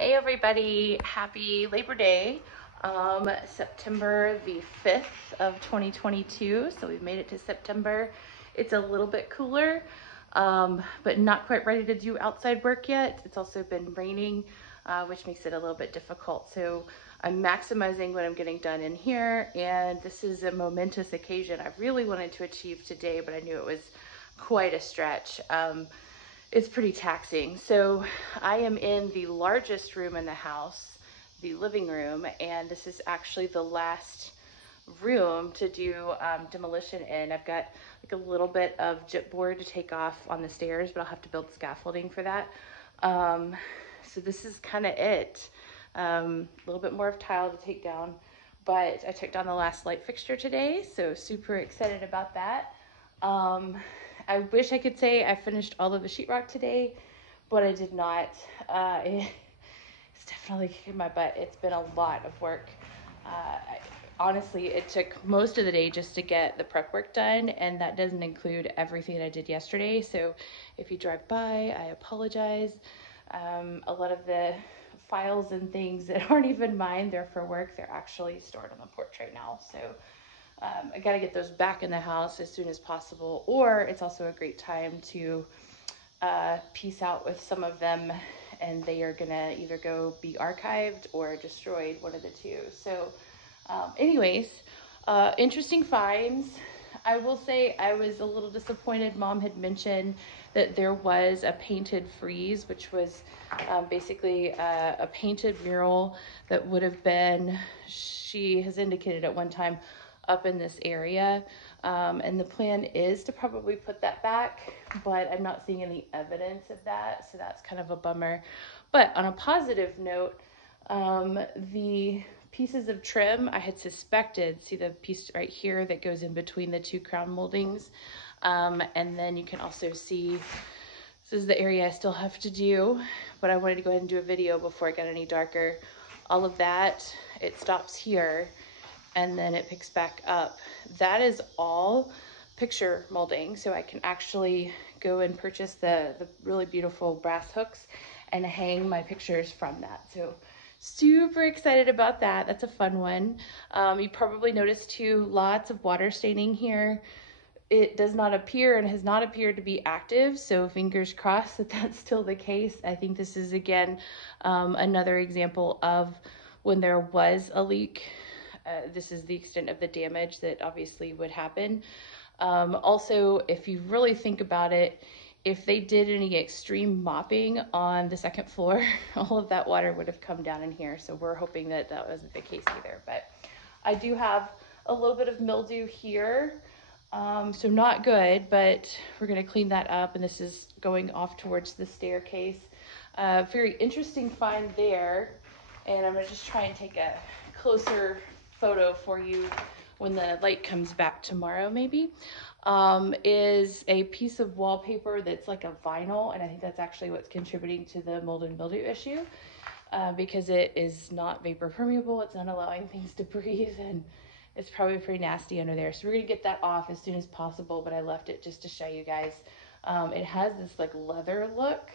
Hey everybody, happy Labor Day, September the 5th of 2022. So we've made it to September. It's a little bit cooler, but not quite ready to do outside work yet. It's also been raining, which makes it a little bit difficult. So I'm maximizing what I'm getting done in here, and this is a momentous occasion I really wanted to achieve today, but I knew it was quite a stretch. It's pretty taxing. So I am in the largest room in the house, the living room, and this is actually the last room to do demolition in. I've got like a little bit of gypboard to take off on the stairs, but I'll have to build scaffolding for that. So this is kind of it. A little bit more of tile to take down, but I took down the last light fixture today, so super excited about that. I wish I could say I finished all of the sheetrock today, but I did not. It's definitely kicking my butt. It's been a lot of work. Honestly, it took most of the day just to get the prep work done, and that doesn't include everything that I did yesterday. So if you drive by, I apologize. A lot of the files and things that aren't even mine, they're for work, they're actually stored on the porch right now. So I got to get those back in the house as soon as possible, or it's also a great time to piece out with some of them, and they are gonna either go be archived or destroyed, one of the two. So anyways, interesting finds. I will say I was a little disappointed. Mom had mentioned that there was a painted frieze, which was basically a painted mural that would have been, she has indicated at one time, up in this area. And the plan is to probably put that back, but I'm not seeing any evidence of that, so that's kind of a bummer. But on a positive note, the pieces of trim I had suspected, see the piece right here that goes in between the two crown moldings, and then you can also see this is the area I still have to do, but I wanted to go ahead and do a video before it got any darker. All of that, it stops here and then it picks back up. That is all picture molding, so I can actually go and purchase the really beautiful brass hooks and hang my pictures from that. So super excited about that. That's a fun one. You probably noticed too, lots of water staining here. It does not appear and has not appeared to be active, so fingers crossed that that's still the case. I think this is again another example of when there was a leak. This is the extent of the damage that obviously would happen. Also, if you really think about it, if they did any extreme mopping on the second floor, all of that water would have come down in here. So we're hoping that that wasn't the case either. But I do have a little bit of mildew here. So not good, but we're going to clean that up. And this is going off towards the staircase. Very interesting find there. And I'm going to just try and take a closer photo for you when the light comes back tomorrow maybe. Is a piece of wallpaper that's like a vinyl, and I think that's actually what's contributing to the mold and mildew issue, because it is not vapor permeable, it's not allowing things to breathe, and it's probably pretty nasty under there. So we're gonna get that off as soon as possible, but I left it just to show you guys. It has this like leather look.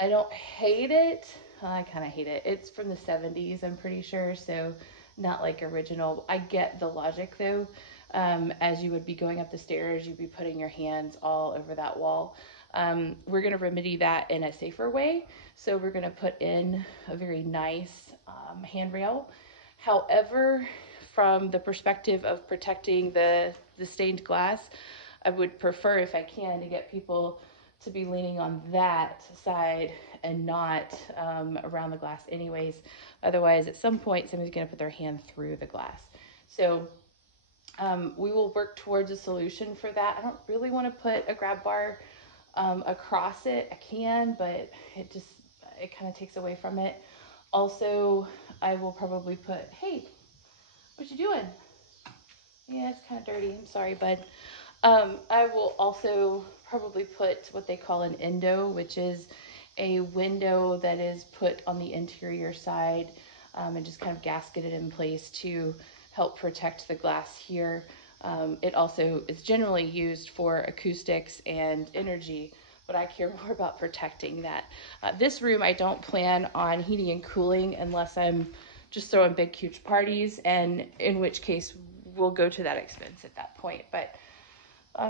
I don't hate it. I kind of hate it. It's from the 70s, I'm pretty sure, so not like original. I get the logic though. As you would be going up the stairs, you'd be putting your hands all over that wall. We're going to remedy that in a safer way. So we're going to put in a very nice handrail. However, from the perspective of protecting the stained glass, I would prefer, if I can, to get people to be leaning on that side and not around the glass anyways. Otherwise, at some point, somebody's going to put their hand through the glass. So we will work towards a solution for that. I don't really want to put a grab bar across it. I can, but it kind of takes away from it. Also, I will probably put, hey, what you doing? Yeah, it's kind of dirty. I'm sorry, bud. I will also probably put what they call an endo, which is a window that is put on the interior side and just kind of gasketed in place to help protect the glass here. It also is generally used for acoustics and energy but I care more about protecting that. This room I don't plan on heating and cooling unless I'm just throwing big huge parties, and in which case we'll go to that expense at that point. But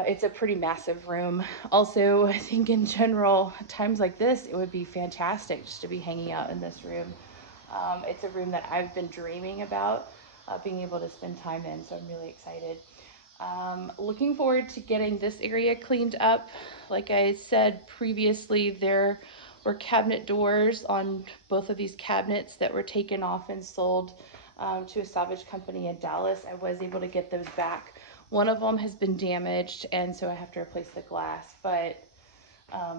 it's a pretty massive room. Also, I think in general, times like this, it would be fantastic just to be hanging out in this room. It's a room that I've been dreaming about being able to spend time in, so I'm really excited. Looking forward to getting this area cleaned up. Like I said previously, there were cabinet doors on both of these cabinets that were taken off and sold to a salvage company in Dallas. I was able to get those back. One of them has been damaged, and so I have to replace the glass, but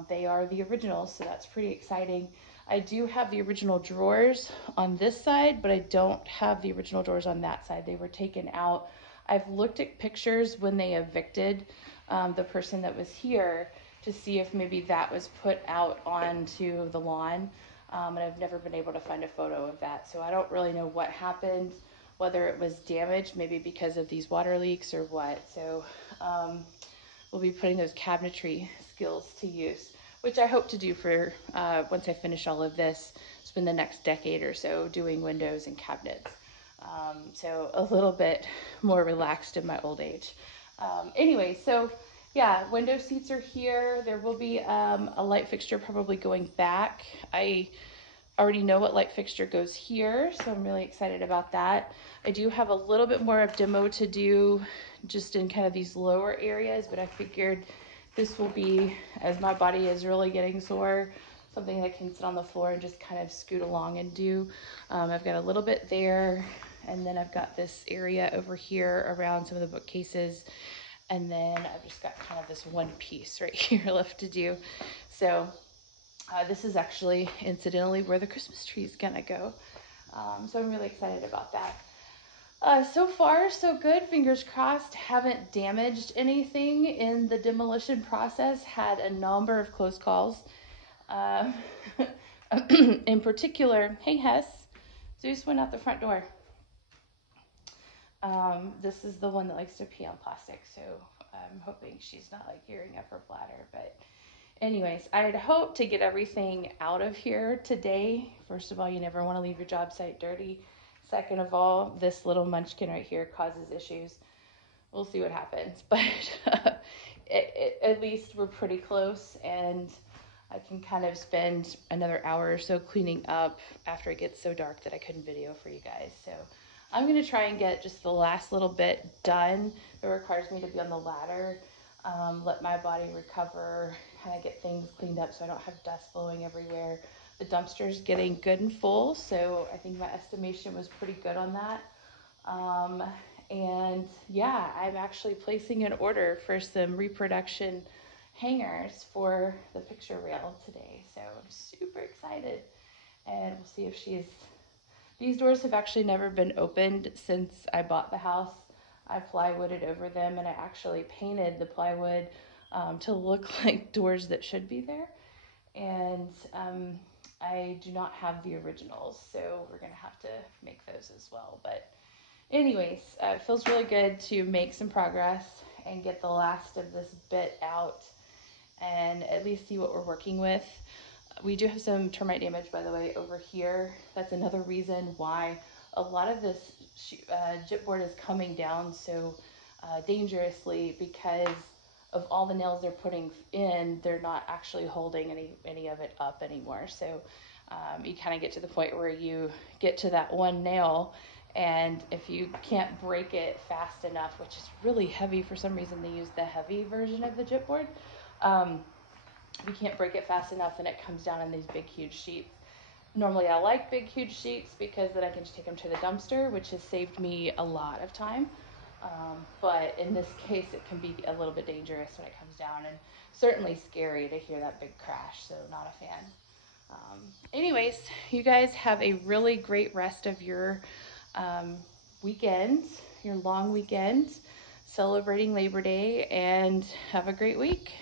they are the originals, so that's pretty exciting. I do have the original drawers on this side, but I don't have the original drawers on that side. They were taken out. I've looked at pictures when they evicted the person that was here to see if maybe that was put out onto the lawn, and I've never been able to find a photo of that. So I don't really know what happened, whether it was damaged, maybe because of these water leaks or what. So we'll be putting those cabinetry skills to use, which I hope to do for once I finish all of this, spend the next decade or so doing windows and cabinets. So a little bit more relaxed in my old age. Anyway, so yeah, window seats are here. There will be a light fixture probably going back. I already know what light fixture goes here, so I'm really excited about that. I do have a little bit more of demo to do just in kind of these lower areas, but I figured this will be, as my body is really getting sore, something that can sit on the floor and just kind of scoot along and do. I've got a little bit there, and then I've got this area over here around some of the bookcases, and then I've just got kind of this one piece right here left to do. So this is actually incidentally where the Christmas tree is gonna go. So I'm really excited about that. So far, so good. Fingers crossed. Haven't damaged anything in the demolition process. Had a number of close calls. In particular, hey Hess, Zeus went out the front door. This is the one that likes to pee on plastic, so I'm hoping she's not like gearing up her bladder. But anyways, I had hoped to get everything out of here today. First of all, you never want to leave your job site dirty. Second of all, this little munchkin right here causes issues. We'll see what happens, but at least we're pretty close, and I can kind of spend another hour or so cleaning up after it gets so dark that I couldn't video for you guys. So I'm going to try and get just the last little bit done. It requires me to be on the ladder, let my body recover, kind of get things cleaned up so I don't have dust blowing everywhere. The dumpster's getting good and full, so I think my estimation was pretty good on that. And yeah, I'm actually placing an order for some reproduction hangers for the picture rail today, so I'm super excited, and we'll see if these doors have actually never been opened since I bought the house. I plywooded over them, and I actually painted the plywood to look like doors that should be there, and I do not have the originals, so we're gonna have to make those as well. But anyways, it feels really good to make some progress and get the last of this bit out and at least see what we're working with. We do have some termite damage, by the way, over here. That's another reason why a lot of this gypboard is coming down so dangerously, because of all the nails they're putting in, they're not actually holding any of it up anymore. So you kind of get to the point where you get to that one nail, and if you can't break it fast enough, which is really heavy, for some reason they use the heavy version of the gypboard, if you can't break it fast enough, then it comes down in these big huge sheets. Normally I like big huge sheets because then I can just take them to the dumpster, which has saved me a lot of time. But in this case, it can be a little bit dangerous when it comes down, and certainly scary to hear that big crash, so not a fan. Anyways, you guys have a really great rest of your weekend, your long weekend, celebrating Labor Day, and have a great week.